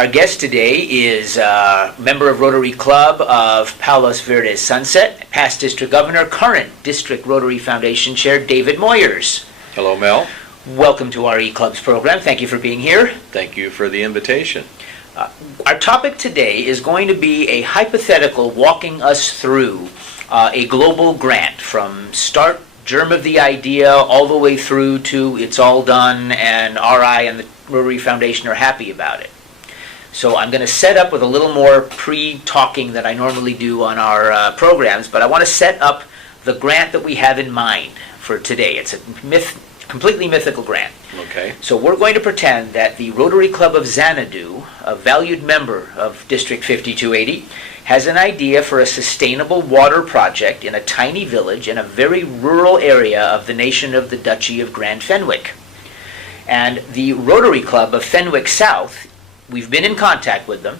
Our guest today is a member of Rotary Club of Palos Verdes Sunset, past district governor, current district Rotary Foundation chair, David Moyers. Hello, Mel. Welcome to our E-Clubs program. Thank you for being here. Thank you for the invitation. Our topic today is going to be a hypothetical walking us through a global grant from start, germ of the idea, all the way through to it's all done and RI and the Rotary Foundation are happy about it. So I'm going to set up with a little more pre-talking than I normally do on our programs, but I want to set up the grant that we have in mind for today. It's a completely mythical grant. Okay. So we're going to pretend that the Rotary Club of Xanadu, a valued member of District 5280, has an idea for a sustainable water project in a tiny village in a very rural area of the nation of the Duchy of Grand Fenwick. And the Rotary Club of Fenwick South, we've been in contact with them,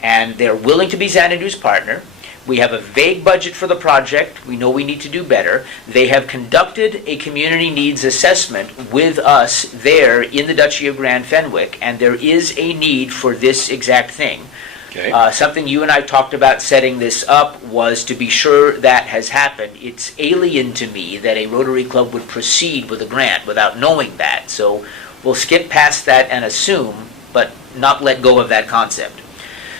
and they're willing to be Xanadu's partner. We have a vague budget for the project. We know we need to do better. They have conducted a community needs assessment with us there in the Duchy of Grand Fenwick, and there is a need for this exact thing. Okay. Something you and I talked about setting this up was to be sure that has happened. It's alien to me that a Rotary Club would proceed with a grant without knowing that. So we'll skip past that and assume, but not let go of that concept.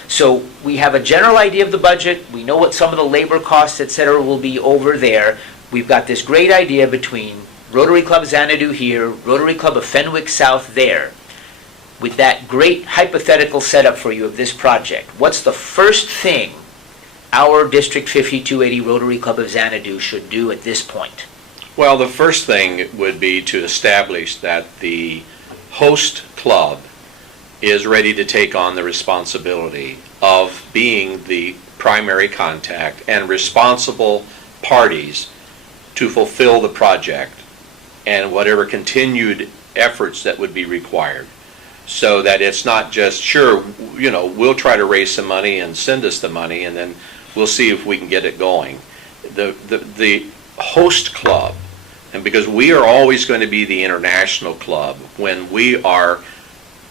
So we have a general idea of the budget. We know what some of the labor costs, etc., will be over there. We've got this great idea between Rotary Club Xanadu here, Rotary Club of Fenwick South there. With that great hypothetical setup for you of this project, what's the first thing our District 5280 Rotary Club of Xanadu should do at this point? Well, the first thing would be to establish that the host club is ready to take on the responsibility of being the primary contact and responsible parties to fulfill the project and whatever continued efforts that would be required. So that it's not just, sure, we'll try to raise some money and send us the money and then we'll see if we can get it going. The host club, and because we are always going to be the international club when we are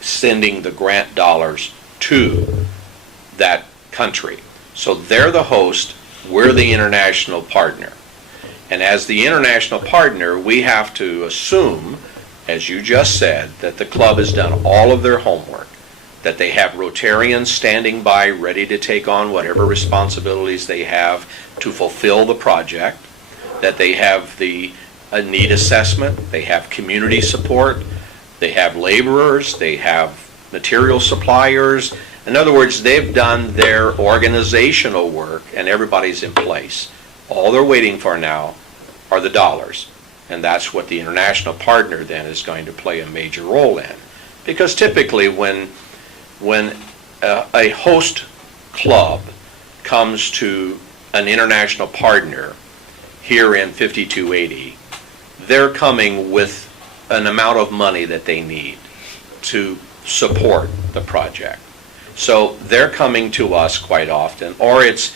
sending the grant dollars to that country. So they're the host, we're the international partner. And as the international partner, we have to assume, as you just said, that the club has done all of their homework, that they have Rotarians standing by ready to take on whatever responsibilities they have to fulfill the project, that they have the need assessment, they have community support, they have laborers, they have material suppliers. In other words, they've done their organizational work and everybody's in place. All they're waiting for now are the dollars. And that's what the international partner then is going to play a major role in. Because typically when a host club comes to an international partner here in 5280, they're coming with an amount of money that they need to support the project. So they're coming to us quite often, or it's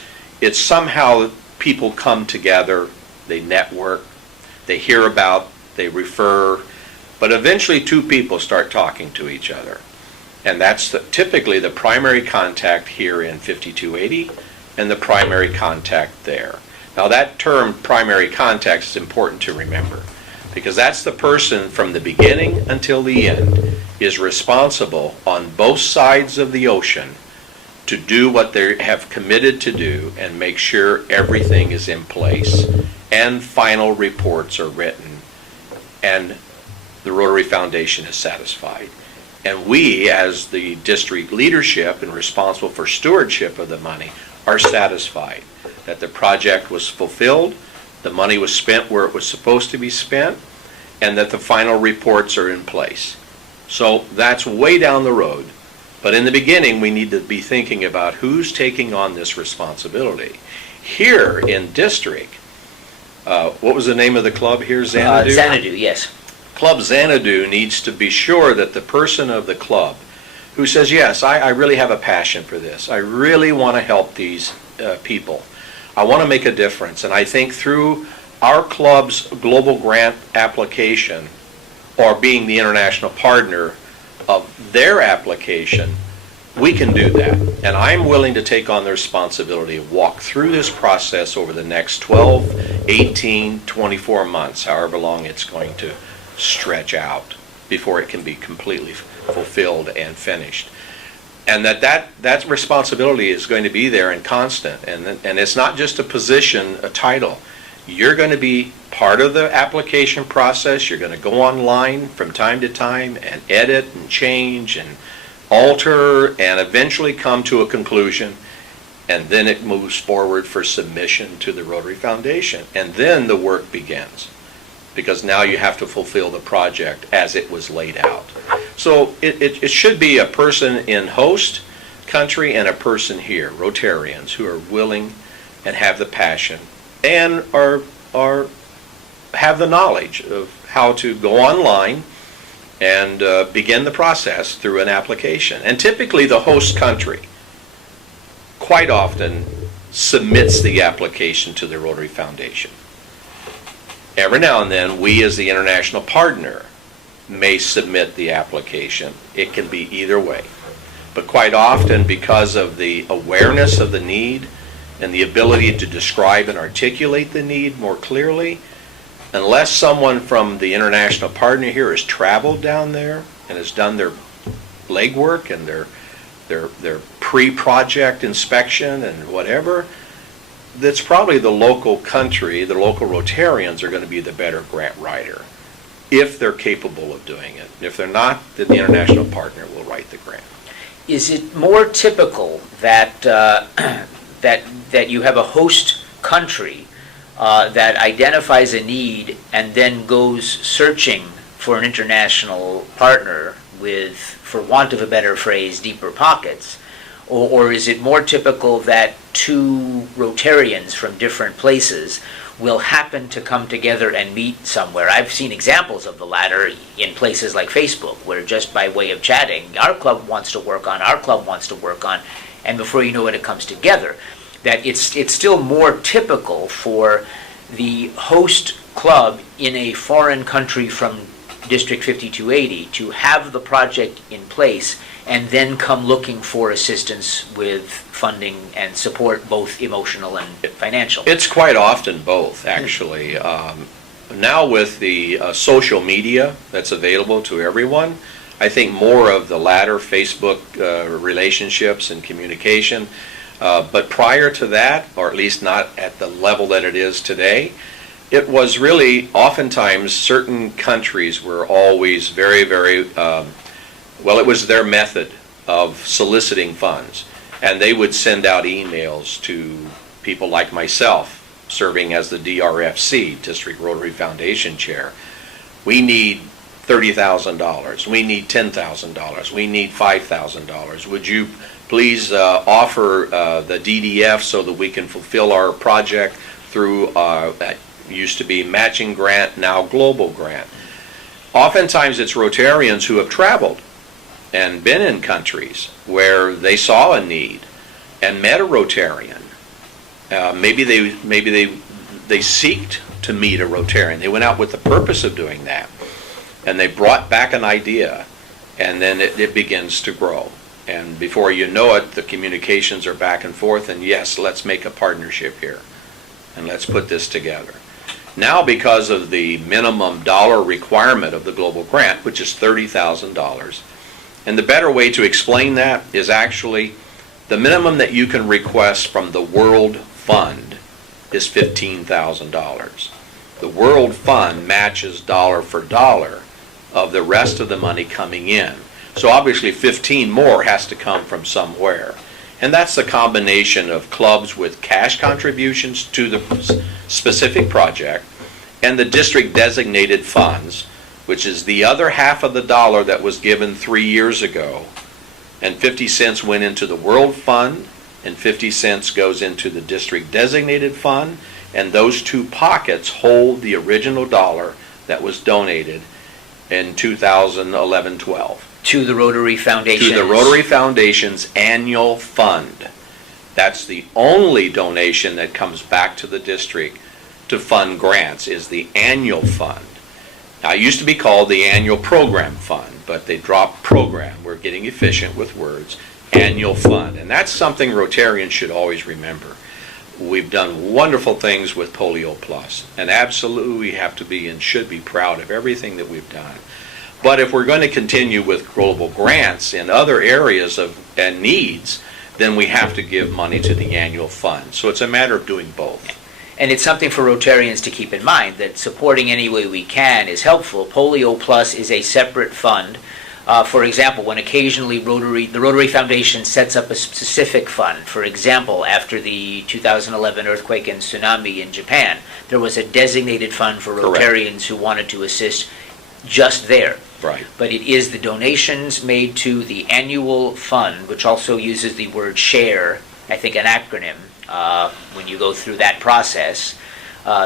somehow people come together, they network, they hear about, they refer, but eventually two people start talking to each other. And that's typically the primary contact here in 5280 and the primary contact there. Now that term primary contact is important to remember, because that's the person from the beginning until the end is responsible on both sides of the ocean to do what they have committed to do and make sure everything is in place and final reports are written and the Rotary Foundation is satisfied. And we, as the district leadership and responsible for stewardship of the money, are satisfied that the project was fulfilled, the money was spent where it was supposed to be spent, and that the final reports are in place. So that's way down the road. But in the beginning, we need to be thinking about who's taking on this responsibility. Here in district, what was the name of the club here, Xanadu? Xanadu, yes. Club Xanadu needs to be sure that the person of the club who says, yes, I really have a passion for this. I really want to help these people. I want to make a difference. And I think through our club's global grant application, or being the international partner of their application, we can do that. And I'm willing to take on the responsibility of walk through this process over the next 12, 18, 24 months, however long it's going to stretch out before it can be completely fulfilled and finished. And that responsibility is going to be there and constant. And it's not just a position, a title. You're going to be part of the application process. You're going to go online from time to time and edit and change and alter and eventually come to a conclusion, and then it moves forward for submission to the Rotary Foundation. And then the work begins, because now you have to fulfill the project as it was laid out. So it should be a person in host country and a person here, Rotarians, who are willing and have the passion and are have the knowledge of how to go online and begin the process through an application. And typically the host country quite often submits the application to the Rotary Foundation. Every now and then, we as the international partner may submit the application. It can be either way. But quite often, because of the awareness of the need and the ability to describe and articulate the need more clearly, unless someone from the international partner here has traveled down there and has done their legwork and their pre-project inspection and whatever, that's probably the local country, the local Rotarians are going to be the better grant writer, if they're capable of doing it. If they're not, then the international partner will write the grant. Is it more typical that that you have a host country that identifies a need and then goes searching for an international partner with, for want of a better phrase, deeper pockets? Or is it more typical that two Rotarians from different places will happen to come together and meet somewhere? I've seen examples of the latter in places like Facebook, where just by way of chatting, our club wants to work on, our club wants to work on, and before you know it, it comes together. That it's still more typical for the host club in a foreign country from District 5280 to have the project in place and then come looking for assistance with funding and support, both emotional and financial. It's quite often both, actually. Now with the social media that's available to everyone, I think more of the latter, Facebook relationships and communication. But prior to that, or at least not at the level that it is today, it was really oftentimes certain countries were always very, very, well, it was their method of soliciting funds. And they would send out emails to people like myself, serving as the DRFC, District Rotary Foundation Chair. We need $30,000. We need $10,000. We need $5,000. Would you please offer the DDF so that we can fulfill our project through that used to be matching grant, now global grant. Oftentimes it's Rotarians who have traveled and been in countries where they saw a need and met a Rotarian. Maybe they seeked to meet a Rotarian. They went out with the purpose of doing that, and they brought back an idea, and then it begins to grow. And before you know it, the communications are back and forth, and yes, let's make a partnership here, and let's put this together. Now, because of the minimum dollar requirement of the global grant, which is $30,000, and the better way to explain that is actually the minimum that you can request from the World Fund is $15,000. The World Fund matches dollar for dollar of the rest of the money coming in. So obviously 15 more has to come from somewhere. And that's the combination of clubs with cash contributions to the specific project and the district designated funds, which is the other half of the dollar that was given 3 years ago. And 50 cents went into the World Fund and 50 cents goes into the district designated fund. And those two pockets hold the original dollar that was donated in 2011-12. To the Rotary Foundation. To the Rotary Foundation's annual fund. That's the only donation that comes back to the district to fund grants, is the annual fund. Now, it used to be called the annual program fund, but they dropped program. We're getting efficient with words. annual fund. And that's something Rotarians should always remember. We've done wonderful things with Polio Plus, and absolutely we have to be and should be proud of everything that we've done. But if we're going to continue with global grants in other areas and needs, then we have to give money to the annual fund. So it's a matter of doing both. And it's something for Rotarians to keep in mind, that supporting any way we can is helpful. Polio Plus is a separate fund. For example, when occasionally the Rotary Foundation sets up a specific fund, for example, after the 2011 earthquake and tsunami in Japan, there was a designated fund for Rotarians who wanted to assist just there. Right. But it is the donations made to the annual fund, which also uses the word SHARE, I think an acronym, when you go through that process.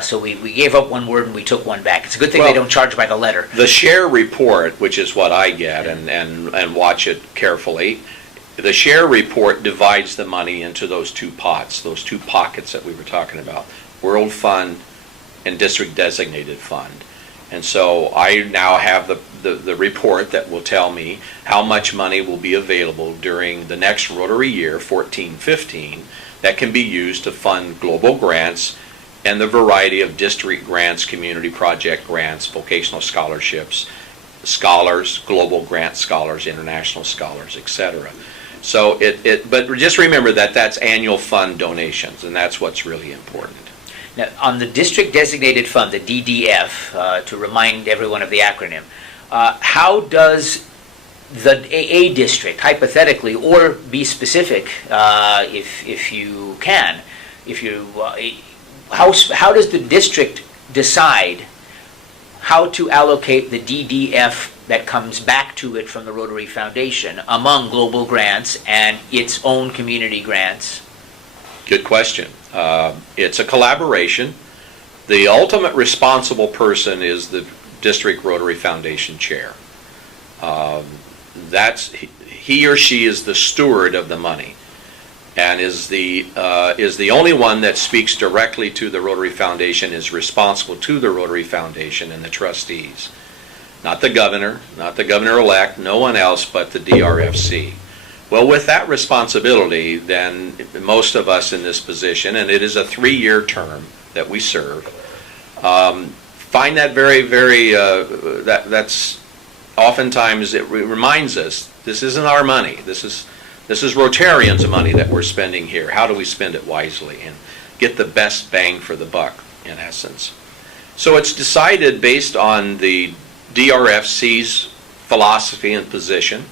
So we gave up one word and we took one back. It's a good thing they don't charge by the letter. The SHARE report, which is what I get and watch it carefully, the SHARE report divides the money into those two pots, those two pockets that we were talking about, World Fund and District Designated Fund. And so I now have the report that will tell me how much money will be available during the next Rotary year, 14-15, that can be used to fund global grants and the variety of district grants, community project grants, vocational scholarships, scholars, global grant scholars, international scholars, etc. So but just remember that that's annual fund donations, and that's what's really important. Now, on the District Designated Fund, the DDF, to remind everyone of the acronym, how does a district, hypothetically, or be specific, if you can, how does the district decide how to allocate the DDF that comes back to it from the Rotary Foundation among global grants and its own community grants? Good question. It's a collaboration. The ultimate responsible person is the District Rotary Foundation chair. He or she is the steward of the money, and is the only one that speaks directly to the Rotary Foundation, is responsible to the Rotary Foundation and the trustees. Not the governor, not the governor-elect, no one else but the DRFC. Well, with that responsibility, then most of us in this position, and it is a 3-year term that we serve, find that very, very, that's oftentimes it reminds us, this isn't our money. This is Rotarians' money that we're spending here. How do we spend it wisely and get the best bang for the buck, in essence? So it's decided based on the DRFC's philosophy and position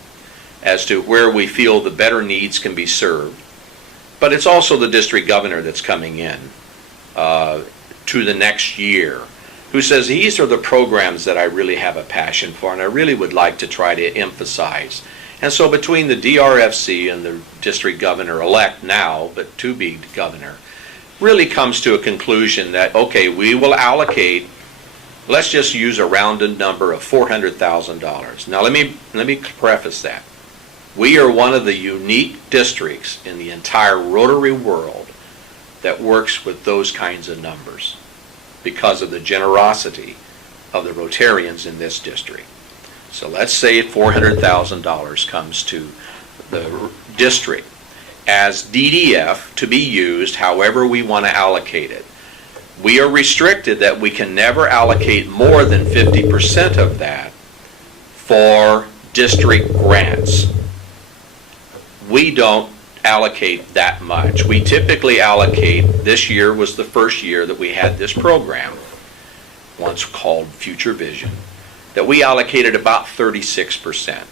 as to where we feel the better needs can be served. But it's also the district governor that's coming in to the next year, who says these are the programs that I really have a passion for and I really would like to try to emphasize. And so between the DRFC and the district governor-elect now, but to be governor, really comes to a conclusion that, okay, we will allocate, let's just use a rounded number of $400,000. Now let me preface that. We are one of the unique districts in the entire Rotary world that works with those kinds of numbers because of the generosity of the Rotarians in this district. So let's say $400,000 comes to the district as DDF to be used however we want to allocate it. We are restricted that we can never allocate more than 50% of that for district grants. We don't allocate that much. We typically allocate, this year was the first year that we had this program, once called Future Vision, that we allocated about 36%.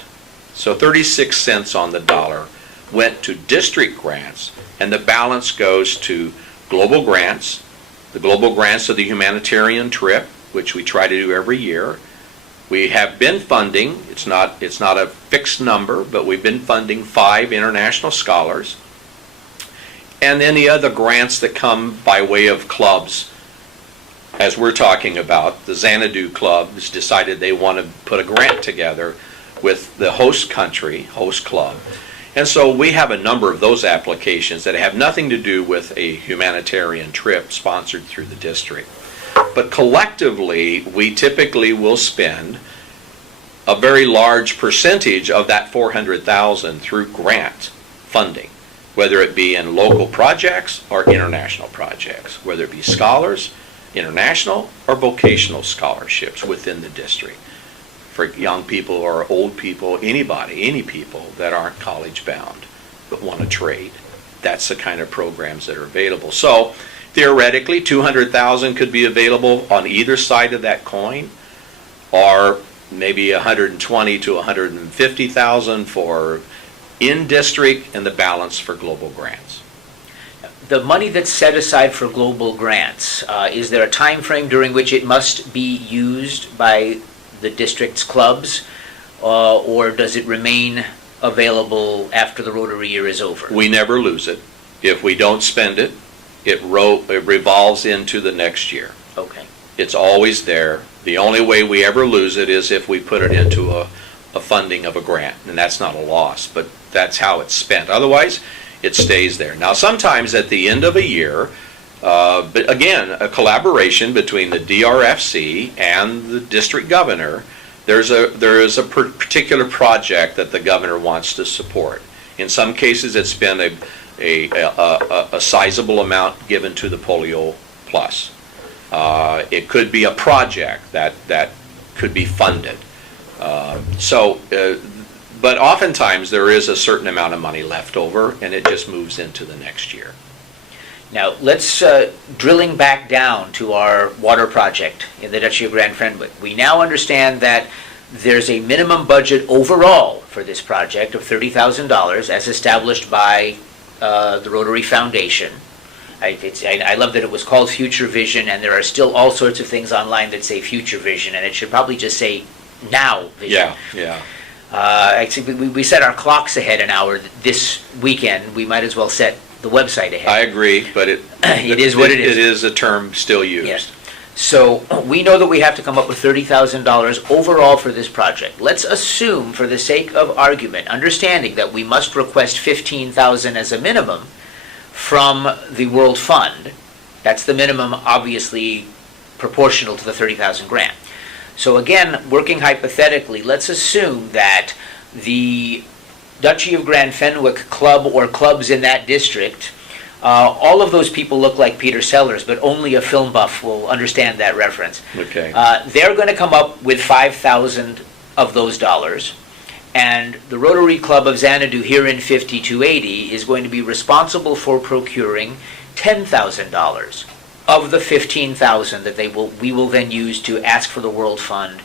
So 36 cents on the dollar went to district grants, and the balance goes to global grants, the global grants of the humanitarian trip, which we try to do every year. We have been funding, it's not a fixed number, but we've been funding 5 international scholars. And then the other grants that come by way of clubs, as we're talking about, the Xanadu Club has decided they want to put a grant together with the host country, host club. And so we have a number of those applications that have nothing to do with a humanitarian trip sponsored through the district. But collectively, we typically will spend a very large percentage of that $400,000 through grant funding, whether it be in local projects or international projects, whether it be scholars, international or vocational scholarships within the district for young people or old people, anybody, any people that aren't college bound but want to trade. That's the kind of programs that are available. So theoretically, $200,000 could be available on either side of that coin, or maybe $120,000 to $150,000 for in-district and the balance for global grants. The money that's set aside for global grants, is there a time frame during which it must be used by the district's clubs, or does it remain available after the Rotary year is over? We never lose it. If we don't spend it, it revolves into the next year. Okay. It's always there. The only way we ever lose it is if we put it into a funding of a grant, and that's not a loss, but that's how it's spent. Otherwise, it stays there. Now, sometimes at the end of a year, but again, a collaboration between the DRFC and the district governor, there is a particular project that the governor wants to support. In some cases, it's been a sizable amount given to the Polio Plus. It could be a project that could be funded. But oftentimes there is a certain amount of money left over, and it just moves into the next year. Now, let's, drilling back down to our water project in the Duchy of Grand Fenwick. We now understand that there's a minimum budget overall for this project of $30,000 as established by the Rotary Foundation. I love that it was called Future Vision, and there are still all sorts of things online that say Future Vision, and it should probably just say Now Vision. Yeah. Actually, we set our clocks ahead an hour this weekend. We might as well set the website ahead. I agree, but it is what it is. It is a term still used. Yes. So we know that we have to come up with $30,000 overall for this project. Let's assume, for the sake of argument, understanding that we must request $15,000 as a minimum from the World Fund. That's the minimum, obviously proportional to the $30,000 grant. So again, working hypothetically, let's assume that the Duchy of Grand Fenwick Club or clubs in that district, all of those people look like Peter Sellers, but only a film buff will understand that reference. Okay. They're going to come up with $5,000 of those dollars, and the Rotary Club of Xanadu here in 5280 is going to be responsible for procuring $10,000 of the $15,000 that we will then use to ask for the World Fund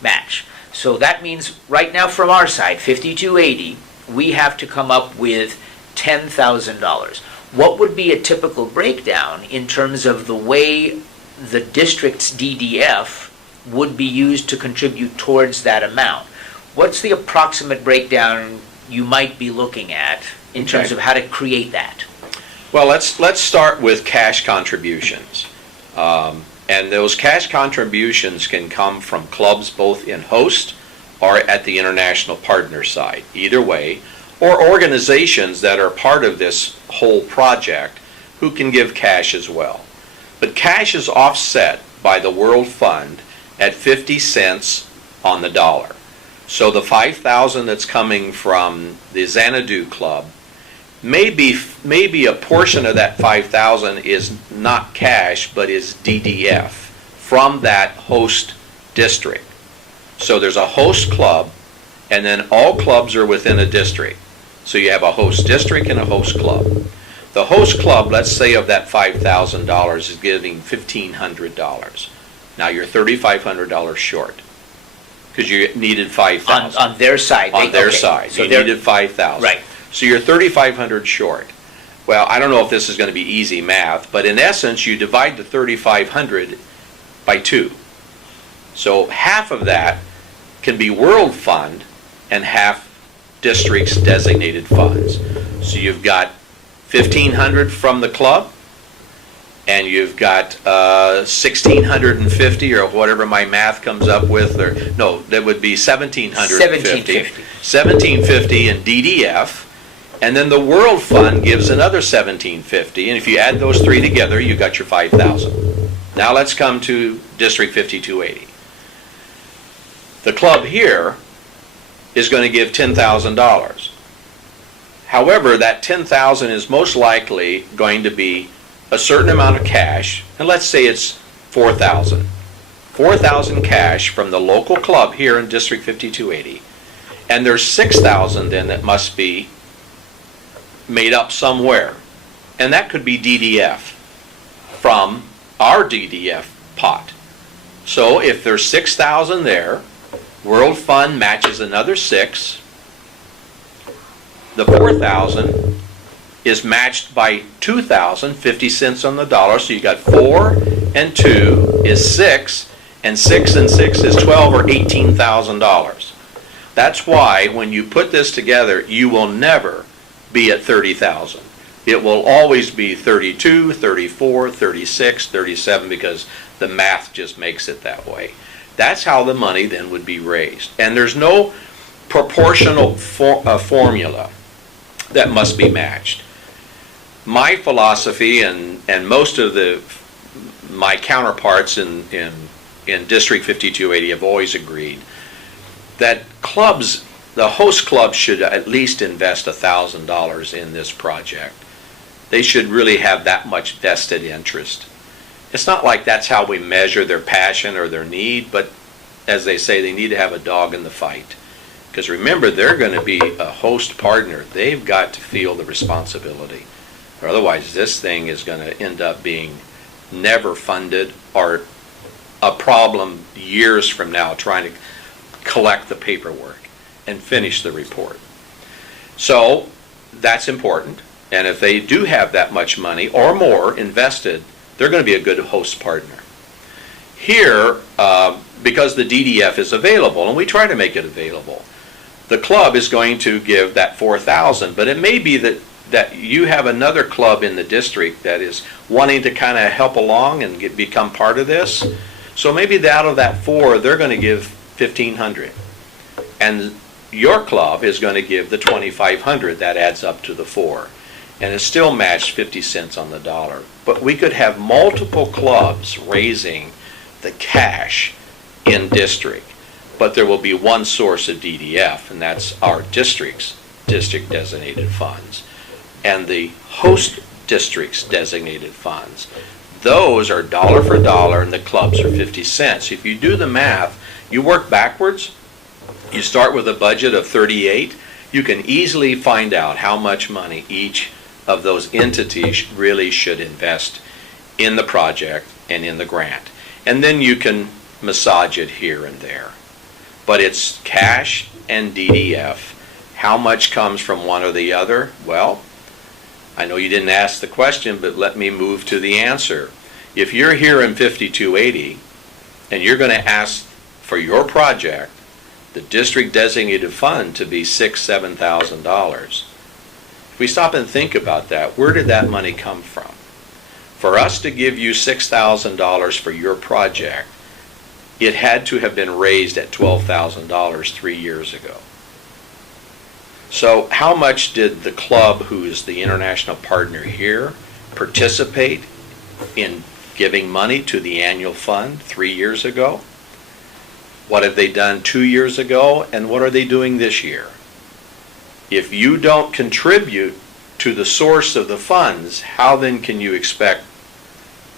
match. So that means right now from our side, 5280, we have to come up with $10,000. What would be a typical breakdown in terms of the way the district's DDF would be used to contribute towards that amount? What's the approximate breakdown you might be looking at in terms of how to create that? Well, let's start with cash contributions. And those cash contributions can come from clubs both in host or at the international partner side, either way, or organizations that are part of this whole project who can give cash as well. But cash is offset by the World Fund at 50 cents on the dollar. So the $5,000 that's coming from the Xanadu Club, maybe a portion of that $5,000 is not cash, but is DDF from that host district. So there's a host club, and then all clubs are within a district. So you have a host district and a host club. The host club, let's say of that $5,000 is giving $1,500. Now you're $3,500 short because you needed $5,000 on their side. On their side, so you needed $5,000. Right. So you're $3,500 short. Well, I don't know if this is going to be easy math, but in essence, you divide the $3,500 by 2. So half of that can be World Fund and half district's designated funds. So you've got $1,500 from the club, and you've got $1,650 or whatever my math comes up with, or no, that would be $1,750. $1,750 in DDF, and then the World Fund gives another $1,750, and if you add those three together, you got your $5,000. Now let's come to District 5280. The club here is going to give $10,000. However, that 10,000 is most likely going to be a certain amount of cash, and let's say it's 4,000. 4,000 cash from the local club here in District 5280. And there's 6,000 then that must be made up somewhere. And that could be DDF from our DDF pot. So if there's 6,000 there, World Fund matches another 6. The 4,000 is matched by 2,000, 50 cents on the dollar. So you got 4 and 2 is 6, and 6 and 6 is 12 or $18,000. That's why when you put this together, you will never be at 30,000. It will always be 32, 34, 36, 37 because the math just makes it that way. That's how the money then would be raised. And there's no proportional formula that must be matched. My philosophy and most of my counterparts in District 5280 have always agreed that clubs, the host clubs, should at least invest $1,000 in this project. They should really have that much vested interest. It's not like that's how we measure their passion or their need, but as they say, they need to have a dog in the fight. Because remember, they're going to be a host partner. They've got to feel the responsibility. Or otherwise, this thing is going to end up being never funded or a problem years from now trying to collect the paperwork and finish the report. So that's important. And if they do have that much money or more invested, they're going to be a good host partner. Here, because the DDF is available, and we try to make it available, the club is going to give that 4,000, but it may be that you have another club in the district that is wanting to kind of help along and become part of this. So maybe out of that 4, they're going to give 1,500. And your club is going to give the 2,500. That adds up to the 4. And it's still matched 50 cents on the dollar. But we could have multiple clubs raising the cash in district. But there will be one source of DDF, and that's our district's district designated funds. And the host district's designated funds. Those are dollar for dollar, and the clubs are 50 cents. If you do the math, you work backwards, you start with a budget of 38, you can easily find out how much money each of those entities really should invest in the project and in the grant. And then you can massage it here and there. But it's cash and DDF. How much comes from one or the other? Well, I know you didn't ask the question, but let me move to the answer. If you're here in 5280 and you're going to ask for your project, the district designated fund to be $6,000, $7,000. If we stop and think about that, where did that money come from? For us to give you $6,000 for your project, it had to have been raised at $12,000 3 years ago. So how much did the club, who is the international partner here, participate in giving money to the annual fund 3 years ago? What have they done 2 years ago, and what are they doing this year? If you don't contribute to the source of the funds, how then can you expect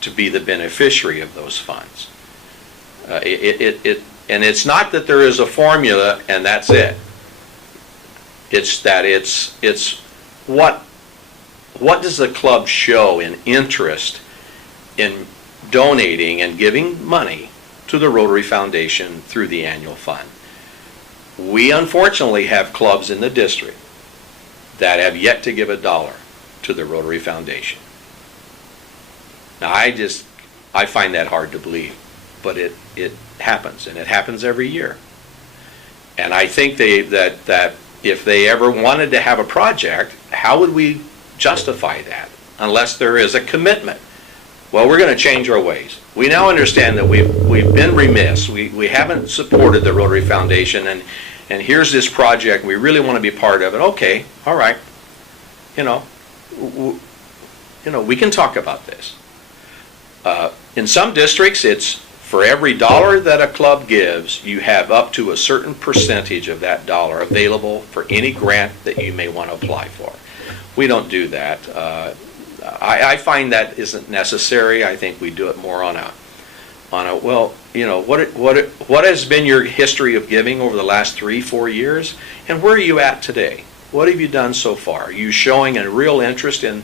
to be the beneficiary of those funds? And it's not that there is a formula and that's it. It's that it's what does the club show in interest in donating and giving money to the Rotary Foundation through the annual fund. We unfortunately have clubs in the district that have yet to give $1 to the Rotary Foundation. Now I find that hard to believe, but it happens, and it happens every year. And I think that if they ever wanted to have a project, how would we justify that unless there is a commitment? Well, we're going to change our ways. We now understand that we've been remiss. We haven't supported the Rotary Foundation, and here's this project. We really want to be part of it. Okay, all right. We can talk about this. In some districts, it's for every $1 that a club gives, you have up to a certain percentage of that dollar available for any grant that you may want to apply for. We don't do that. I find that isn't necessary. I think we do it more on a well, you know, what has been your history of giving over the last 3-4 years, and where are you at today? What have you done so far? Are you showing a real interest in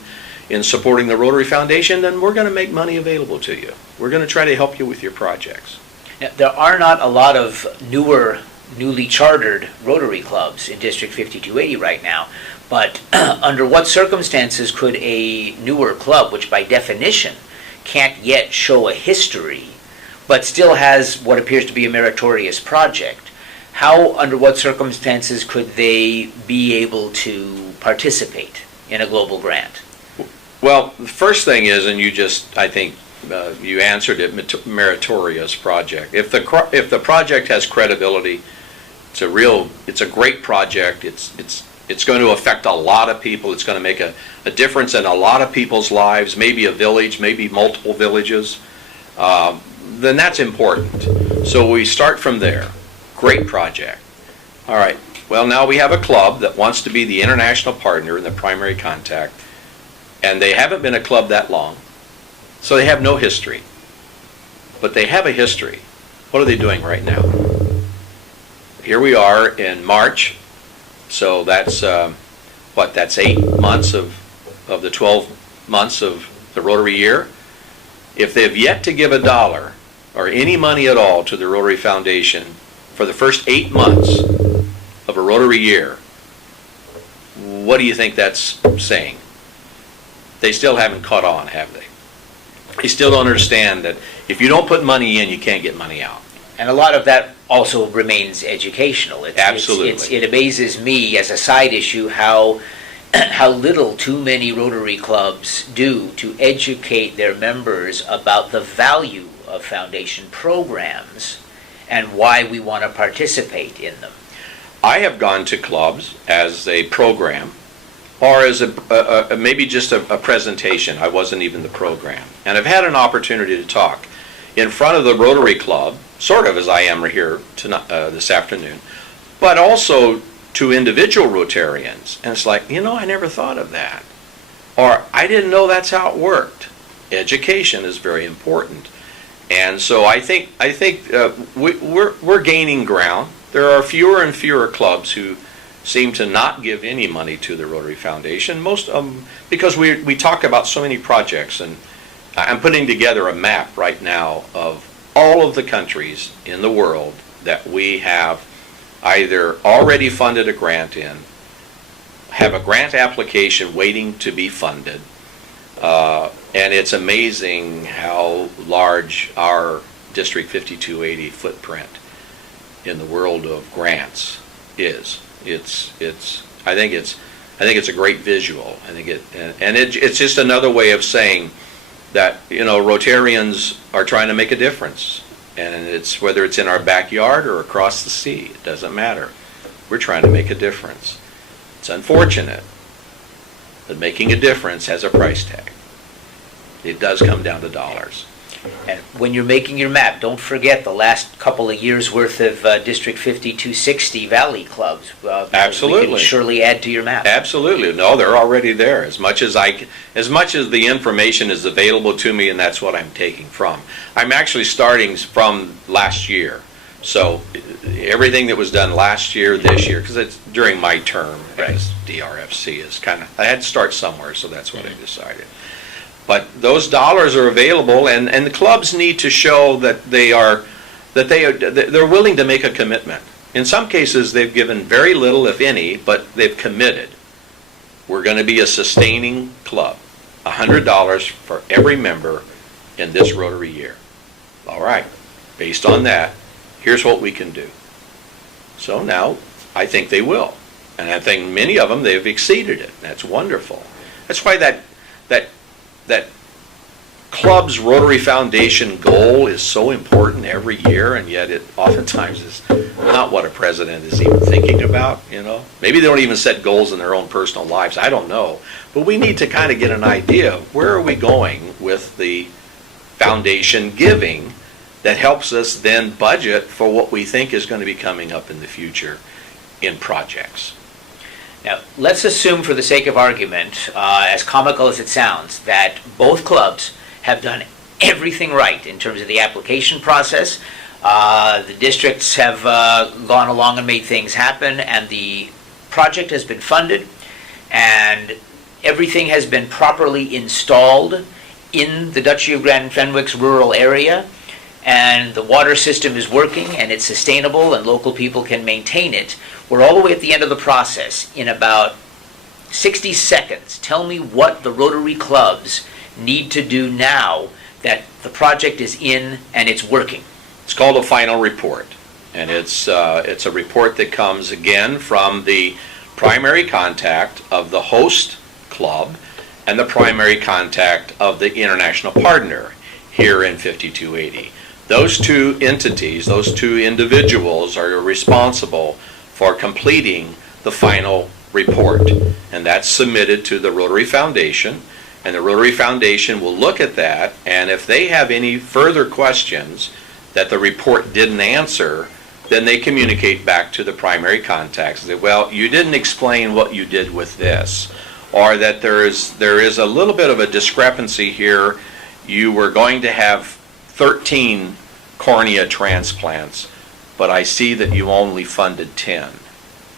supporting the Rotary Foundation? Then we're going to make money available to you. We're going to try to help you with your projects. Now, there are not a lot of newly chartered Rotary clubs in District 5280 right now, but under what circumstances could a newer club, which by definition can't yet show a history, but still has what appears to be a meritorious project, under what circumstances could they be able to participate in a global grant? Well, the first thing is, and I think you answered it, meritorious project. If the project has credibility, it's a great project. It's going to affect a lot of people. It's going to make a difference in a lot of people's lives, maybe a village, maybe multiple villages. Then that's important. So we start from there. Great project. All right. Well, now we have a club that wants to be the international partner and the primary contact, and they haven't been a club that long, so they have no history. But they have a history. What are they doing right now? Here we are in March, so that's that's 8 months of the 12 months of the Rotary year. If they've yet to give $1 or any money at all to the Rotary Foundation for the first 8 months of a Rotary year, what do you think that's saying? They still haven't caught on, have they? They still don't understand that if you don't put money in, you can't get money out. And a lot of that also remains educational. Absolutely. It amazes me as a side issue how little too many Rotary clubs do to educate their members about the value of foundation programs and why we want to participate in them. I have gone to clubs as a program or as maybe just a presentation. I wasn't even the program. And I've had an opportunity to talk in front of the Rotary Club, sort of as I am here tonight, this afternoon, but also to individual Rotarians. And it's like, I never thought of that. Or I didn't know that's how it worked. Education is very important. And so I think we're gaining ground. There are fewer and fewer clubs who seem to not give any money to the Rotary Foundation. Most of them, because we talk about so many projects, and I'm putting together a map right now of all of the countries in the world that we have either already funded a grant in, have a grant application waiting to be funded, and it's amazing how large our District 5280 footprint in the world of grants is. I think it's a great visual. I think it's just another way of saying that Rotarians are trying to make a difference, and it's whether it's in our backyard or across the sea, it doesn't matter. We're trying to make a difference. It's unfortunate that making a difference has a price tag. It does come down to dollars. And when you're making your map, don't forget the last couple of years' worth of District 5260 Valley clubs. Absolutely. We can surely add to your map. Absolutely. No, they're already there. As much as the information is available to me, and that's what I'm taking from. I'm actually starting from last year. So everything that was done last year, this year, because it's during my term as DRFC is I had to start somewhere, so that's what I decided. But those dollars are available, and the clubs need to show that they're willing to make a commitment. In some cases, they've given very little, if any, but they've committed. We're going to be a sustaining club, $100 for every member in this Rotary year. All right, based on that, here's what we can do. So now, I think they will, and I think many of them they've exceeded it. That's wonderful. That's why that club's Rotary Foundation goal is so important every year, and yet it oftentimes is not what a president is even thinking about, Maybe they don't even set goals in their own personal lives. I don't know. But we need to kind of get an idea of where are we going with the foundation giving that helps us then budget for what we think is going to be coming up in the future in projects. Now, let's assume for the sake of argument, as comical as it sounds, that both clubs have done everything right in terms of the application process. The districts have gone along and made things happen, and the project has been funded, and everything has been properly installed in the Duchy of Grand Fenwick's rural area, and the water system is working, and it's sustainable, and local people can maintain it. We're all the way at the end of the process. In about 60 seconds, tell me what the Rotary clubs need to do now that the project is in and it's working. It's called a final report, and it's a report that comes again from the primary contact of the host club and the primary contact of the international partner here in 5280. Those two entities, those two individuals are responsible for completing the final report, and that's submitted to the Rotary Foundation, and the Rotary Foundation will look at that, and if they have any further questions that the report didn't answer, then they communicate back to the primary contacts and say, well, you didn't explain what you did with this, or that there is a little bit of a discrepancy here. You were going to have 13 cornea transplants, but I see that you only funded 10.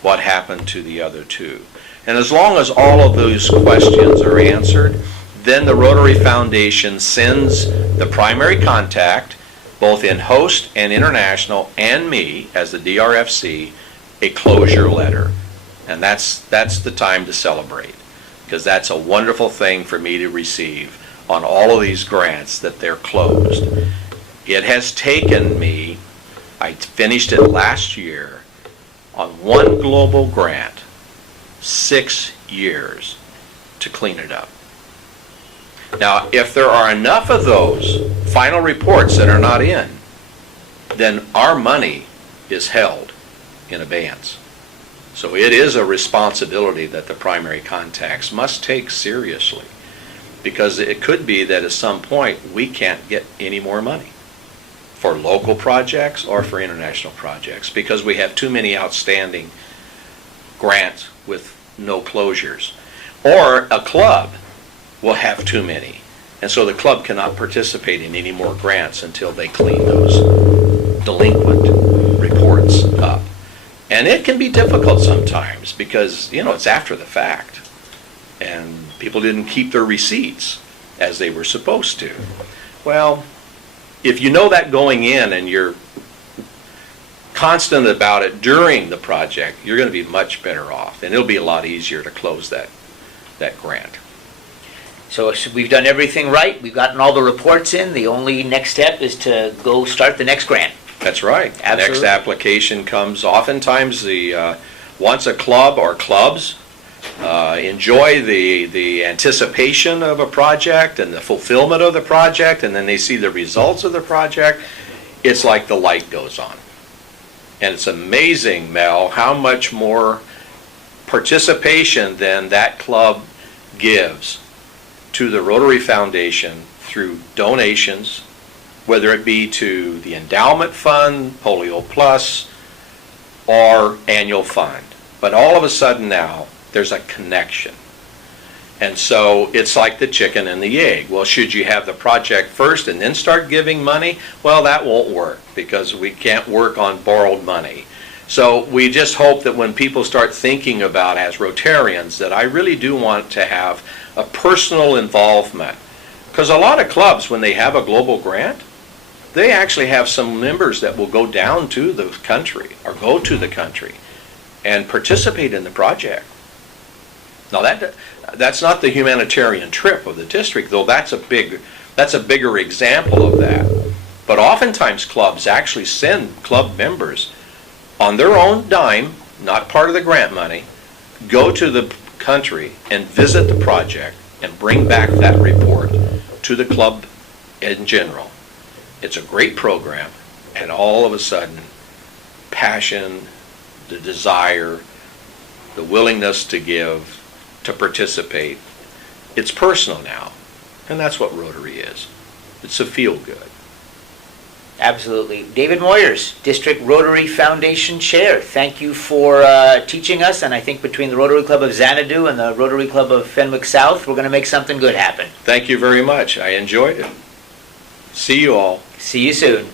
What happened to the other 2? And as long as all of those questions are answered, then the Rotary Foundation sends the primary contact, both in host and international, and me as the DRFC, a closure letter. And that's the time to celebrate, because that's a wonderful thing for me to receive on all of these grants, that they're closed. It has taken me, I finished it last year, on one global grant, 6 years to clean it up. Now, if there are enough of those final reports that are not in, then our money is held in abeyance. So it is a responsibility that the primary contacts must take seriously, because it could be that at some point we can't get any more money for local projects or for international projects, because we have too many outstanding grants with no closures. Or a club will have too many, and so the club cannot participate in any more grants until they clean those delinquent reports up. And it can be difficult sometimes, because it's after the fact, and people didn't keep their receipts as they were supposed to. Well, if you know that going in and you're constant about it during the project, you're going to be much better off, and it'll be a lot easier to close that grant. So we've done everything right. We've gotten all the reports in. The only next step is to go start the next grant. That's right. Absolutely. The next application comes. Oftentimes, once a club or clubs enjoy the anticipation of a project and the fulfillment of the project, and then they see the results of the project, it's like the light goes on. And it's amazing, Mel, how much more participation than that club gives to the Rotary Foundation through donations, whether it be to the endowment fund, Polio Plus, or annual fund. But all of a sudden now, there's a connection. And so it's like the chicken and the egg. Well, should you have the project first and then start giving money? Well, that won't work, because we can't work on borrowed money. So we just hope that when people start thinking about, as Rotarians, that I really do want to have a personal involvement. Because a lot of clubs, when they have a global grant, they actually have some members that will go down to the country or go to the country and participate in the project. Now that's not the humanitarian trip of the district, though that's a bigger example of that. But oftentimes clubs actually send club members on their own dime, not part of the grant money, go to the country and visit the project and bring back that report to the club in general. It's a great program, and all of a sudden, passion, the desire, the willingness to give, to participate, it's personal now. And that's what Rotary is. It's a feel-good. Absolutely. David Moyers, District Rotary Foundation Chair, thank you for teaching us, and I think between the Rotary Club of Xanadu and the Rotary Club of Fenwick South, we're going to make something good happen. Thank you very much. I enjoyed it. See you all. See you soon.